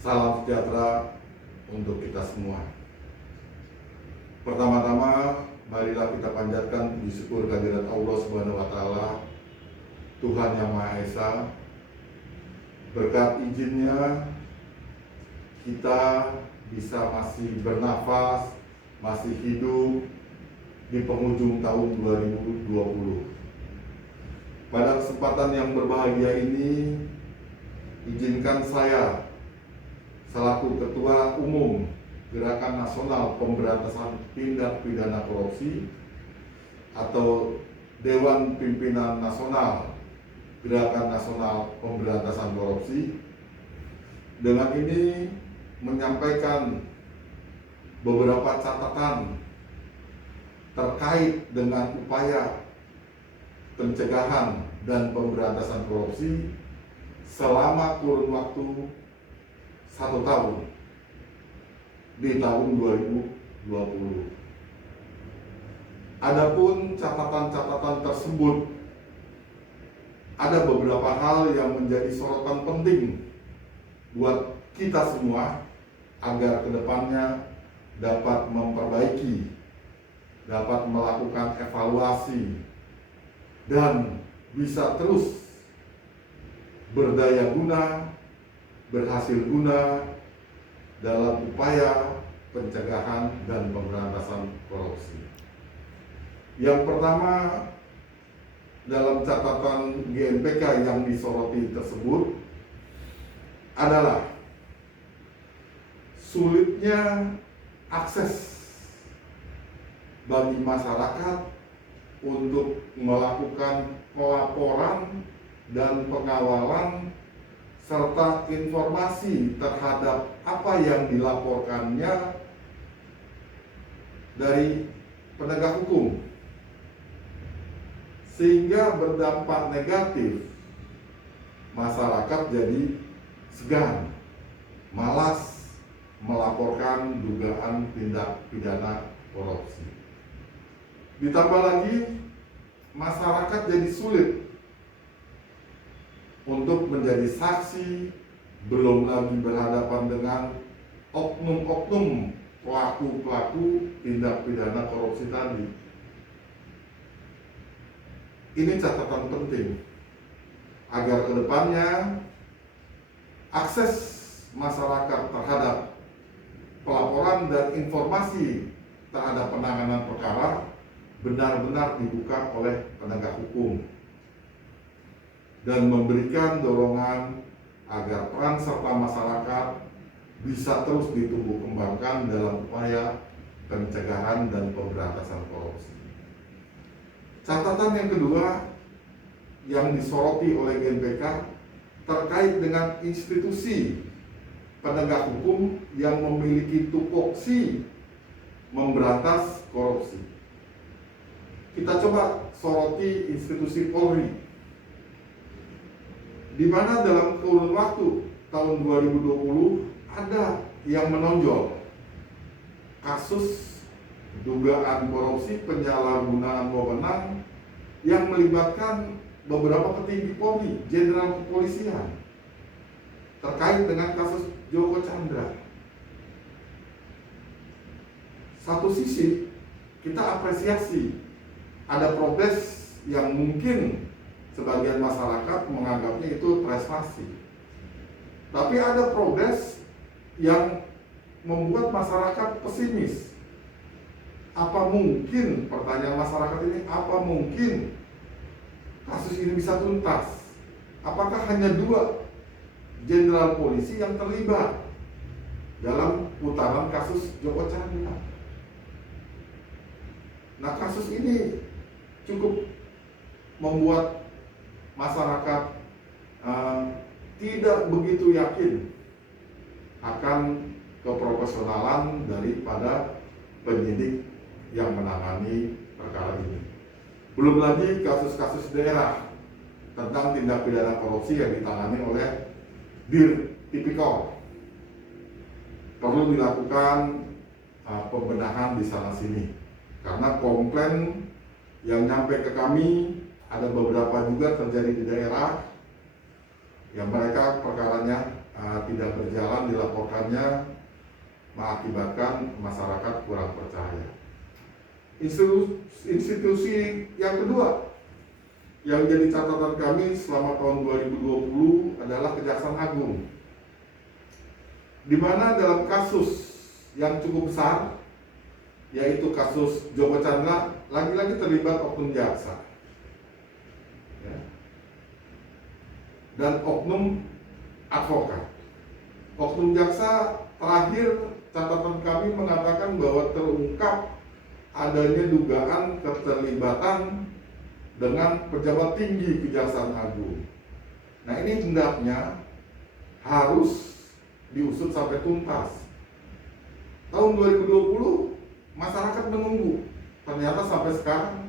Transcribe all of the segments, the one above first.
Salam sejahtera untuk kita semua. Pertama-tama, marilah kita panjatkan puji syukur kehadirat Allah Subhanahu wa Ta'ala, Tuhan yang Maha Esa. Berkat izinnya kita bisa masih bernafas, masih hidup di penghujung tahun 2020. Pada kesempatan yang berbahagia ini, izinkan saya selaku Ketua Umum Gerakan Nasional Pemberantasan Tindak Pidana Korupsi atau Dewan Pimpinan Nasional Gerakan Nasional Pemberantasan Korupsi dengan ini menyampaikan beberapa catatan terkait dengan upaya pencegahan dan pemberantasan korupsi selama kurun waktu 1 tahun di tahun 2020. Adapun catatan-catatan tersebut, ada beberapa hal yang menjadi sorotan penting buat kita semua agar kedepannya dapat memperbaiki, dapat melakukan evaluasi, dan bisa terus berdaya guna, berhasil guna dalam upaya pencegahan dan pemberantasan korupsi. Yang pertama, dalam catatan GNPK yang disoroti tersebut adalah sulitnya akses bagi masyarakat untuk melakukan pelaporan dan pengawalan serta informasi terhadap apa yang dilaporkannya dari penegak hukum, sehingga berdampak negatif. Masyarakat jadi segan, malas melaporkan dugaan tindak pidana korupsi. Ditambah lagi, masyarakat jadi sulit untuk menjadi saksi, belum lagi berhadapan dengan oknum-oknum pelaku-pelaku tindak pidana korupsi tadi. Ini catatan penting agar kedepannya akses masyarakat terhadap pelaporan dan informasi terhadap penanganan perkara benar-benar dibuka oleh penegak hukum dan memberikan dorongan agar peran serta masyarakat bisa terus ditumbuh kembangkan dalam upaya pencegahan dan pemberantasan korupsi. Catatan yang kedua yang disoroti oleh GNPK terkait dengan institusi penegak hukum yang memiliki tupoksi memberantas korupsi. Kita coba soroti institusi Polri, di mana dalam kurun waktu tahun 2020 ada yang menonjol kasus dugaan korupsi penyalahgunaan wewenang yang melibatkan beberapa petinggi Polri, jenderal kepolisian, terkait dengan kasus Joko Chandra. Satu sisi kita apresiasi ada progres yang mungkin sebagian masyarakat menganggapnya itu prestasi. Tapi ada progres yang membuat masyarakat pesimis. Apa mungkin, pertanyaan masyarakat ini, apa mungkin kasus ini bisa tuntas? Apakah hanya 2 jenderal polisi yang terlibat dalam putaran kasus Joko Chandra? Nah, kasus ini cukup membuat masyarakat tidak begitu yakin akan keprofesionalan daripada penyidik yang menangani perkara ini. Belum lagi kasus-kasus daerah tentang tindak pidana korupsi yang ditangani oleh Dir Tipikor. Perlu dilakukan pembenahan di sana sini, karena komplain yang nyampe ke kami ada beberapa juga terjadi di daerah yang mereka perkaranya tidak tidak berjalan dilaporkannya mengakibatkan masyarakat kurang percaya. Institusi yang kedua yang jadi catatan kami selama tahun 2020 adalah Kejaksaan Agung, di mana dalam kasus yang cukup besar, yaitu kasus Joko Chandra, lagi-lagi terlibat oknum jaksa, ya, dan oknum advokat. Oknum jaksa terakhir catatan kami mengatakan bahwa terungkap adanya dugaan keterlibatan dengan pejabat tinggi Kejaksaan Agung. Nah, ini hendaknya harus diusut sampai tuntas. Tahun 2020 masyarakat menunggu, ternyata sampai sekarang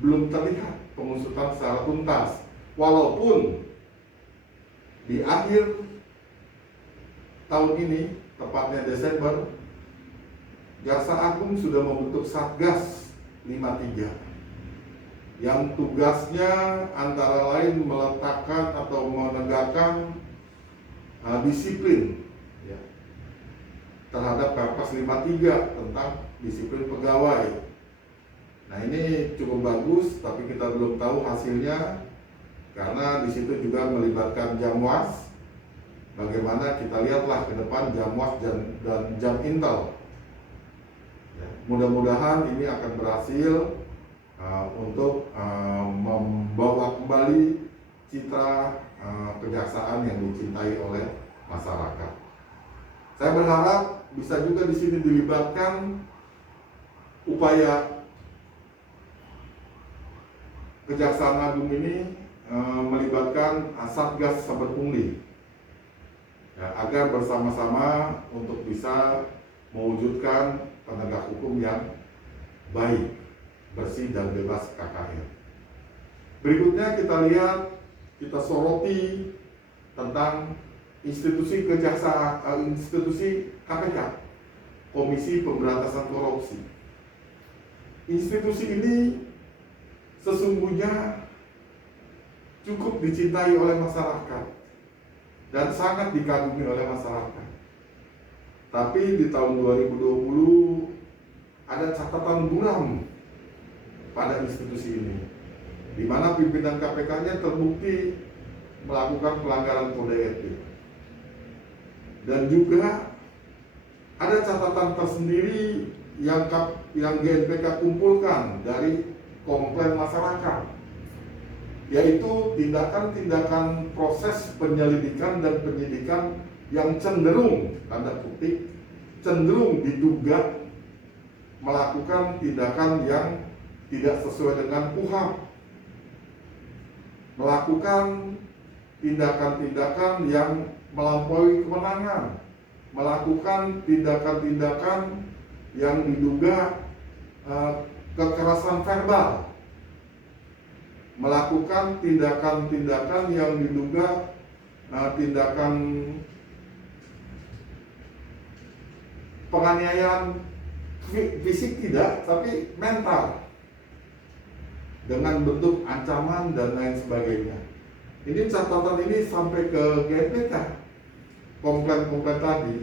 belum terlihat pengusutan secara tuntas. Walaupun di akhir tahun ini, tepatnya Desember, Jaksa Agung sudah membentuk Satgas 53 yang tugasnya antara lain meletakkan atau menegakkan disiplin, ya, terhadap Perpres 53 tentang disiplin pegawai. Nah, ini cukup bagus, tapi kita belum tahu hasilnya karena di situ juga melibatkan Jamwas. Bagaimana kita lihatlah ke depan Jamwas dan Jam Intel. Ya, mudah-mudahan ini akan berhasil untuk membawa kembali citra kejaksaan yang dicintai oleh masyarakat. Saya berharap bisa juga di sini dilibatkan upaya Kejaksaan Agung ini melibatkan Satgas Saber Pungli, ya, agar bersama-sama untuk bisa mewujudkan penegak hukum yang baik, bersih dan bebas KKR. Berikutnya kita soroti tentang institusi kejaksaan, institusi KPK, Komisi Pemberantasan Korupsi. Institusi ini sesungguhnya cukup dicintai oleh masyarakat dan sangat dikagumi oleh masyarakat. Tapi di tahun 2020 ada catatan buram pada institusi ini, di mana pimpinan KPK-nya terbukti melakukan pelanggaran kode etik. Dan juga ada catatan tersendiri yang GNPK kumpulkan dari komplain masyarakat, yaitu tindakan-tindakan proses penyelidikan dan penyidikan yang cenderung, tanda kutip, cenderung diduga melakukan tindakan yang tidak sesuai dengan KUHP, melakukan tindakan-tindakan yang melampaui kewenangan, melakukan tindakan-tindakan yang diduga kekerasan verbal, melakukan tindakan-tindakan yang diduga tindakan penganiayaan fisik tidak, tapi mental, dengan bentuk ancaman dan lain sebagainya. Ini catatan ini sampai ke GNPK, komplain-komplain tadi,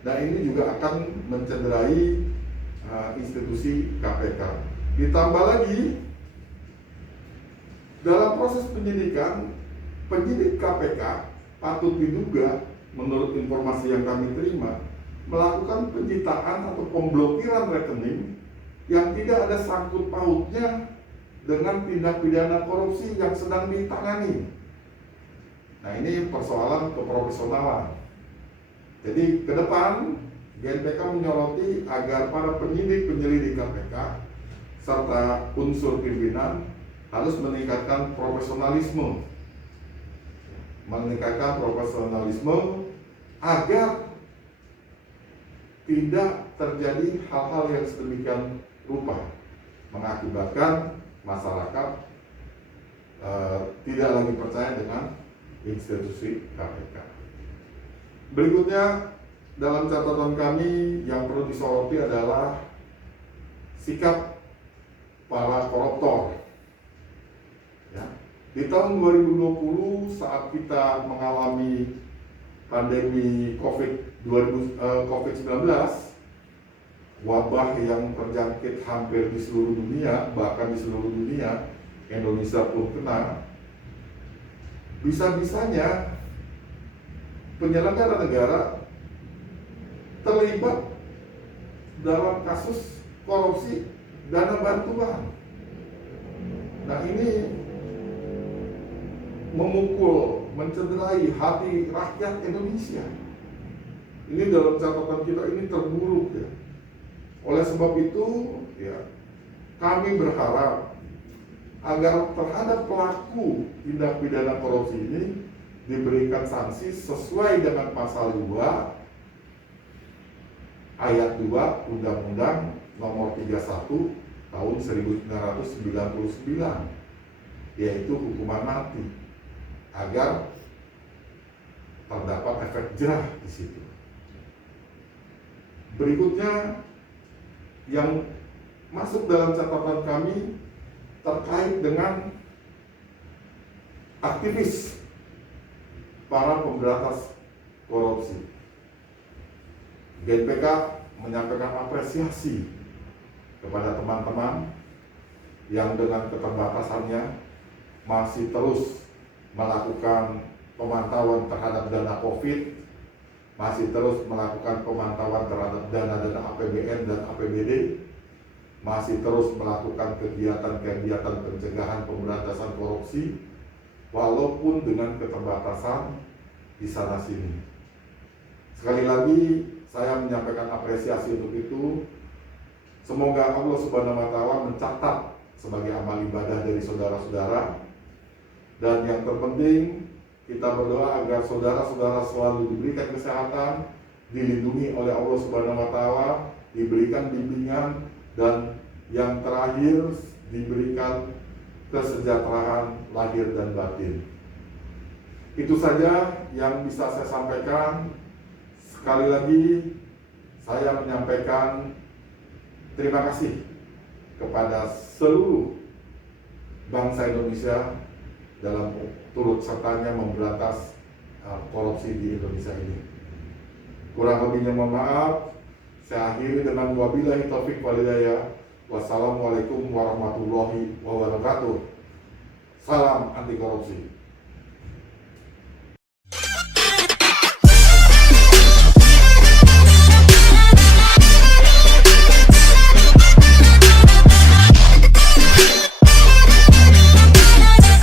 dan ini juga akan mencederai institusi KPK. Ditambah lagi, dalam proses penyidikan, penyidik KPK patut diduga, menurut informasi yang kami terima, melakukan penyitaan atau pemblokiran rekening yang tidak ada sangkut pautnya dengan tindak pidana korupsi yang sedang ditangani. Nah, ini persoalan keprofesionalan. Jadi ke depan GNPK menyoroti agar para penyelidik KPK serta unsur pimpinan harus meningkatkan profesionalisme, agar tidak terjadi hal-hal yang sedemikian rupa mengakibatkan masyarakat tidak lagi percaya dengan institusi KPK. Berikutnya dalam catatan kami yang perlu disoroti adalah sikap para koruptor. Ya. Di tahun 2020 saat kita mengalami pandemi COVID-19, wabah yang terjangkit hampir di seluruh dunia, bahkan di seluruh dunia, Indonesia pun kena. Bisa-bisanya penyelenggara negara terlibat dalam kasus korupsi dana bantuan. Nah, ini memukul, mencederai hati rakyat Indonesia. Ini dalam catatan kita ini terburuk ya. Oleh sebab itu ya, kami berharap agar terhadap pelaku tindak pidana korupsi ini diberikan sanksi sesuai dengan pasal 2 ayat 2 Undang-Undang Nomor 31 Tahun 1999, yaitu hukuman mati, agar terdapat efek jerah di situ. Berikutnya yang masuk dalam catatan kami terkait dengan aktivis para pemberantas korupsi. GNPK menyampaikan apresiasi kepada teman-teman yang dengan keterbatasannya masih terus melakukan pemantauan terhadap dana COVID, masih terus melakukan pemantauan terhadap dana-dana APBN dan APBD, masih terus melakukan kegiatan-kegiatan pencegahan pemberantasan korupsi, walaupun dengan keterbatasan di sana sini. Sekali lagi saya menyampaikan apresiasi untuk itu. Semoga Allah Subhanahu wa Ta'ala mencatat sebagai amal ibadah dari saudara-saudara. Dan yang terpenting, kita berdoa agar saudara-saudara selalu diberikan kesehatan, dilindungi oleh Allah Subhanahu wa Ta'ala, diberikan bimbingan, dan yang terakhir diberikan kesejahteraan lahir dan batin. Itu saja yang bisa saya sampaikan. Sekali lagi saya menyampaikan terima kasih kepada seluruh bangsa Indonesia dalam turut sertanya memberantas korupsi di Indonesia ini. Kurang lebihnya mohon maaf. Saya akhiri dengan wabillahi taufik wal hidayah. Wassalamualaikum warahmatullahi wabarakatuh. Salam anti korupsi.